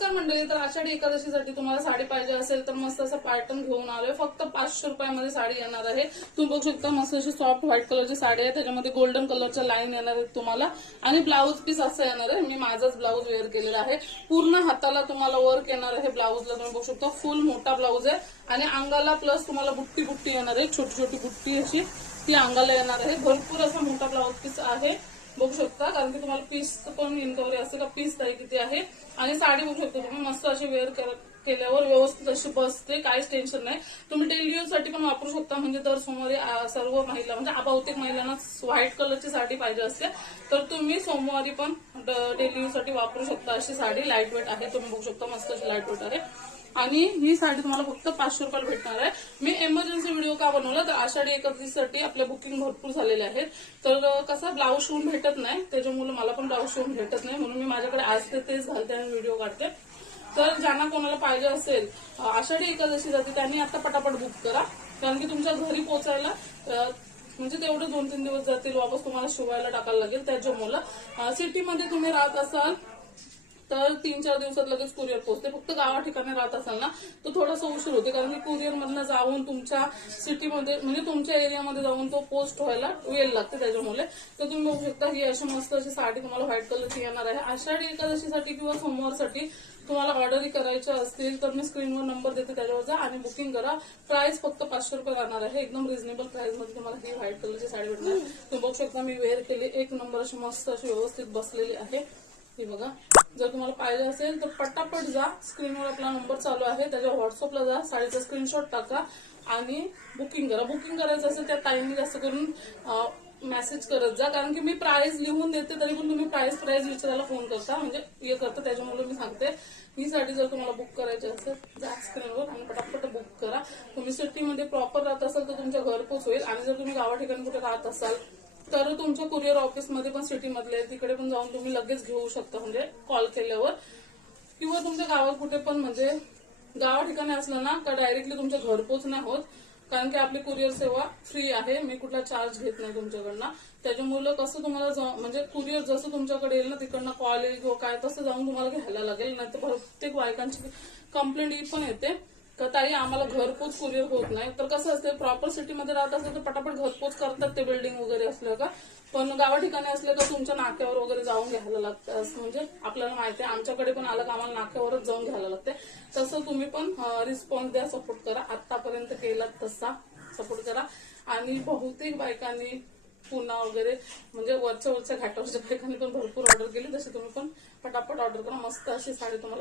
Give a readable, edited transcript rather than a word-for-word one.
नमस्कार मंडळी, तर आषाढी एकादशीसाठी तुम्हाला साडी पाहिजे असेल तर मस्त असं पॅटर्न घेऊन आलोय. फक्त 500 रुपयामध्ये साडी येणार आहे. तुम्ही बघू शकता मस्त अशी सॉफ्ट व्हाईट कलरची साडी आहे. त्याच्यामध्ये गोल्डन कलरच्या लाईन येणार आहेत तुम्हाला आणि ब्लाऊज पीस असं येणार आहे. मी माझाच ब्लाऊज वेअर केलेला आहे. पूर्ण हाताला तुम्हाला वर्क येणार आहे. ब्लाऊजला तुम्ही बघू शकता फुल मोठा ब्लाऊज आहे आणि अंगाला प्लस तुम्हाला बुट्टी बुट्टी येणार आहे. छोटी छोटी बुट्टी अशी ती अंगाला येणार आहे. भरपूर असा मोठा ब्लाऊज पीस आहे. बघू शकता कारण की तुम्हाला पीस पण इनकवर असं का पीस ताई किती आहे आणि साडी बघू शकता तुम्ही मस्त अशी वेअर केल्यावर व्यवस्थित अशी बसते. काहीच टेन्शन नाही. तुम्ही डेली यूज साठी पण वापरू शकता. म्हणजे दर सोमवारी सर्व महिला म्हणजे बहुतेक महिलांना व्हाईट कलरची साडी पाहिजे असते तर तुम्ही सोमवारी पण डेली यूज साठी वापरू शकता. अशी साडी लाईट वेट आहे. तुम्ही बघू शकता मस्त अशी लाईट वेट आहे आणि ही साडी तुम्हाला फक्त 500 रुपयाला भेटणार आहे. मी इमर्जन्सी व्हिडिओ का बनवला तर आषाढी एकादशीसाठी आपल्या बुकिंग भरपूर झालेले आहेत. तर कसं ब्लाऊज शिवून भेटत नाही त्याच्यामुळे मला पण ब्लाऊज शिवून भेटत नाही म्हणून मी माझ्याकडे असते तेच घालते आणि व्हिडिओ काढते. तर ज्यांना कोणाला पाहिजे असेल आषाढी एकादशीसाठी त्यांनी आता पटापट बुक करा कारण की तुमच्या घरी पोहोचायला म्हणजे तेवढे 2-3 दिवस जातील. वापस तुम्हाला शिवायला टाकायला लागेल. त्याच्यामुळे सिटीमध्ये तुम्ही राहत असाल तर 3-4 दिवसात लगेच कुरिअर पोहोचते. फक्त गावा ठिकाणी राहत असाल ना तर थोडासा उशीर होते कारण की कुरिअर मधनं जाऊन तुमच्या सिटीमध्ये म्हणजे तुमच्या एरियामध्ये जाऊन तो पोस्ट व्हायला वेळ लागते. त्याच्यामुळे तर तुम्ही बघू शकता ही अशी मस्त अशी साडी तुम्हाला व्हाईट कलरची येणार आहे. आषाढी एकादशीसाठी किंवा सोमवारसाठी तुम्हाला ऑर्डर करायच्या असतील तर मी स्क्रीनवर नंबर देते त्याच्यावर जा आणि बुकिंग करा. प्राइस फक्त 500 रुपये राहणार आहे. एकदम रिझनेबल प्राइस मध्ये तुम्हाला ही व्हाईट कलरची साडी भेटणार. तुम्ही बघू शकता मी वेअर केली. एक नंबर अशी मस्त अशी व्यवस्थित बसलेली आहे. हे बघा जर तुम्हाला पाहिजे असेल तर पटापट जा. स्क्रीनवर आपला नंबर चालू आहे त्याच्या व्हॉट्सअपला जा. साडीचा स्क्रीनशॉट टाका आणि बुकिंग करा. बुकिंग करायचं असेल त्या टाइमने जास्त करून मेसेज करत जा कारण की मी प्राइस लिहून देते तरी पण तुम्ही प्राइस विचारायला फोन करता म्हणजे हे करता. त्याच्यामुळे मी सांगते ही साडी जर तुम्हाला बुक करायची असेल जा स्क्रीनवर आणि पटापट बुक करा. तुम्ही सिटीमध्ये प्रॉपर राहत असाल तर तुमच्या घरपोच होईल आणि जर तुम्ही गावा ठिकाणी कुठे राहत असाल तर तुमच्या कुरिअर ऑफिसमध्ये पण सिटी मधले तिकडे पण जाऊन तुम्ही लगेच घेऊ शकता म्हणजे कॉल केल्यावर किंवा तुमच्या गावात कुठे पण म्हणजे गावा ठिकाणी असलं ना का डायरेक्टली तुमच्या घरपोच नाही होत कारण की आपली कुरिअर सेवा फ्री आहे. मी कुठला चार्ज घेत नाही तुमच्याकडनं. त्याच्यामुळे कसं तुम्हाला म्हणजे कुरिअर जसं तुमच्याकडे येईल ना तिकडनं कॉल येईल किंवा काय तसं जाऊन तुम्हाला घ्यायला लागेल. नाही तर प्रत्येक बायकांची कंप्लेंट पण येते तर ताई आम्हाला घरपोच कुरिअर होत नाही. तर कसं असते प्रॉपर सिटीमध्ये राहत असेल तर पटापट घरपोच करतात ते बिल्डिंग वगैरे असलं का. पण गावा ठिकाणी असलं का तुमच्या नाक्यावर वगैरे जाऊन घ्यायला लागतं. असं म्हणजे आपल्याला माहिती आहे आमच्याकडे पण आलं का आम्हाला नाक्यावरच जाऊन घ्यायला लागते. तसं तुम्ही पण रिस्पॉन्स द्या. सपोर्ट करा. आतापर्यंत केला तसा सपोर्ट करा. आणि बहुतेक बायकांनी पुन्हा वगैरे म्हणजे वरच्या घाटावरच्या बायकांनी पण भरपूर ऑर्डर केली. तसे तुम्ही पण पटापट ऑर्डर करा. मस्त अशी साडी तुम्हाला